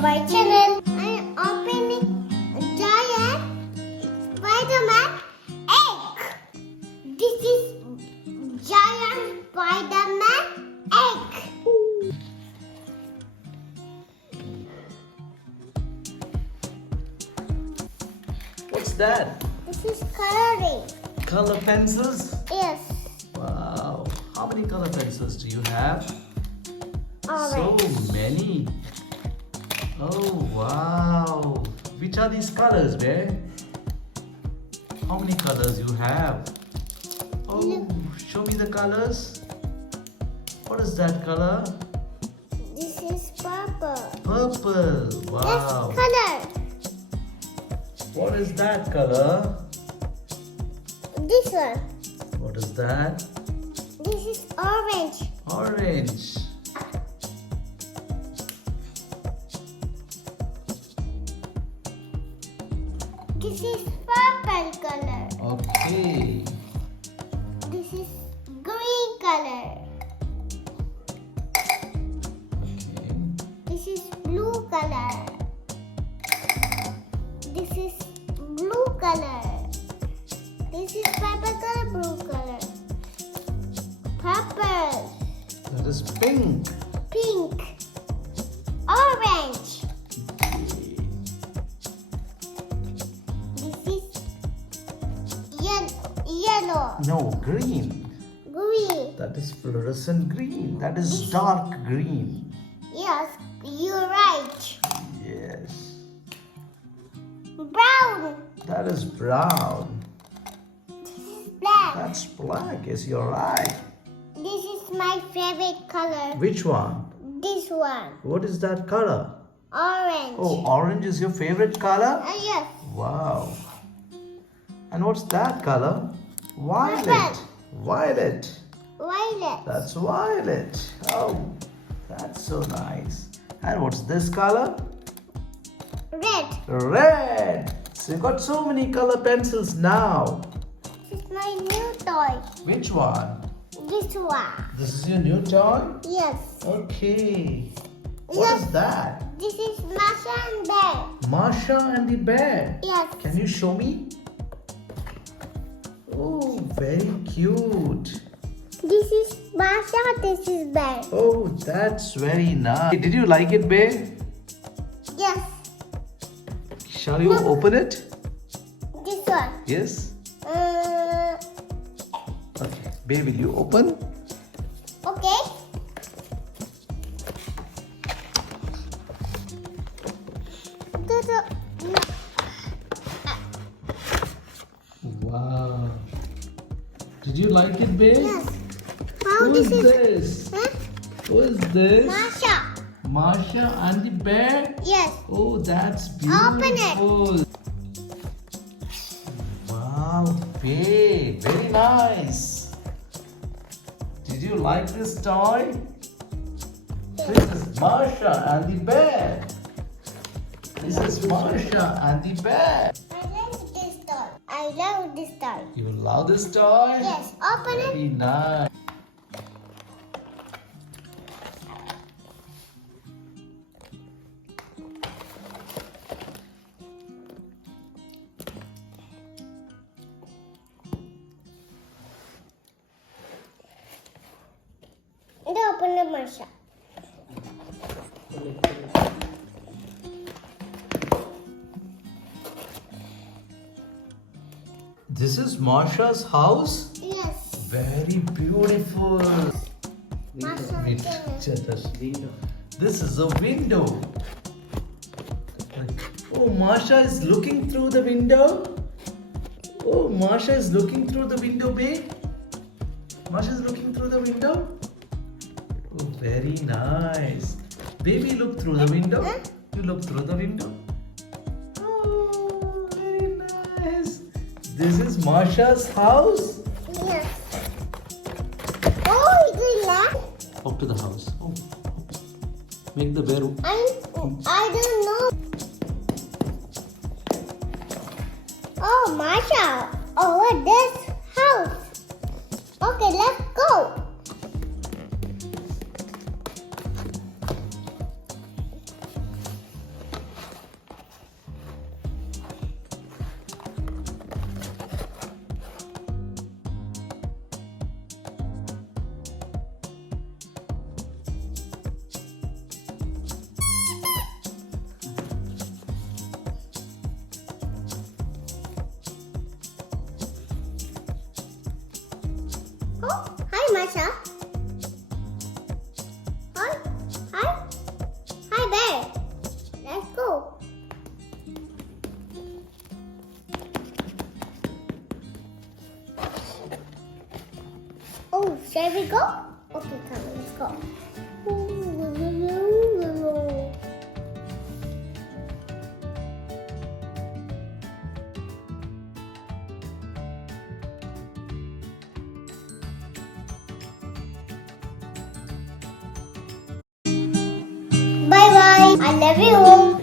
my channel. I am opening a giant Spiderman egg. This is giant Spiderman egg. What's that? This is coloring. Color pencils? Yes. Wow. How many color pencils do you have? Orange. So many. Oh, wow. Which are these colors, Bear? How many colors you have? Oh, show me the colors. What is that color? This is purple. Purple. Wow. Yes, color. What is that color? This one. What is that? This is orange. Orange. This is purple color. Okay. This is green color. Okay. This is blue color. This is blue color. This is purple color, blue color. Purple, That is pink. pink, orange. Okay. This is yellow, No, green. green. That is fluorescent green. That is dark green. Yes, you're right. Yes. Brown. That is brown. This is black. That's black. Yes, you're right. This is my favorite color. Which one? This one, What is that color? orange. Oh, orange is your favorite color? Yes. Wow. And what's that color? Violet. Purple. Violet. Violet. That's violet. Oh, that's so nice. And what's this color? Red. Red. So you got so many color pencils now. This is my new toy. Which one? This one. This is your new toy? Yes. Okay. What Yes. is that? This is Masha and Bear. Masha and the bear. Yes. Can you show me? Oh, very cute. This is Masha. This is Bear. Oh, that's very nice. Did you like it, Bear? Yes. Shall you open it? This one. Yes. Uh, Okay. Bear, will you open? okay. This Wow. Did you like it, Bear? yes. How Who this is is? this? Huh? Who is this? Masha. Masha and the bear? Yes. Oh, that's Open it. beautiful. Wow, Bear, very nice. Did you like this toy? This is Masha and the bear. This is Masha and the bear. I love this toy. I love this toy. You love this toy? Yes. Open it. Very nice. Open the Masha. This is Masha's house. Yes. Very beautiful. Masha. Wait, this is a window. Oh, Masha is looking through the window. Oh, Masha is looking through the window, babe. Masha is looking through the window. Oh, very nice. Baby, look through the window. You look through the window. Oh, very nice. This is Masha's house. Yes. Oh, it's left. Up to the house. Oh. Make the bear. I don't know. Oh, Masha. Over this house. Okay, let's go. Masha. Hi. Hi. Hi, bear. Let's go. Oh, shall we go? Okay, come on, let's go. Bye bye. I love you.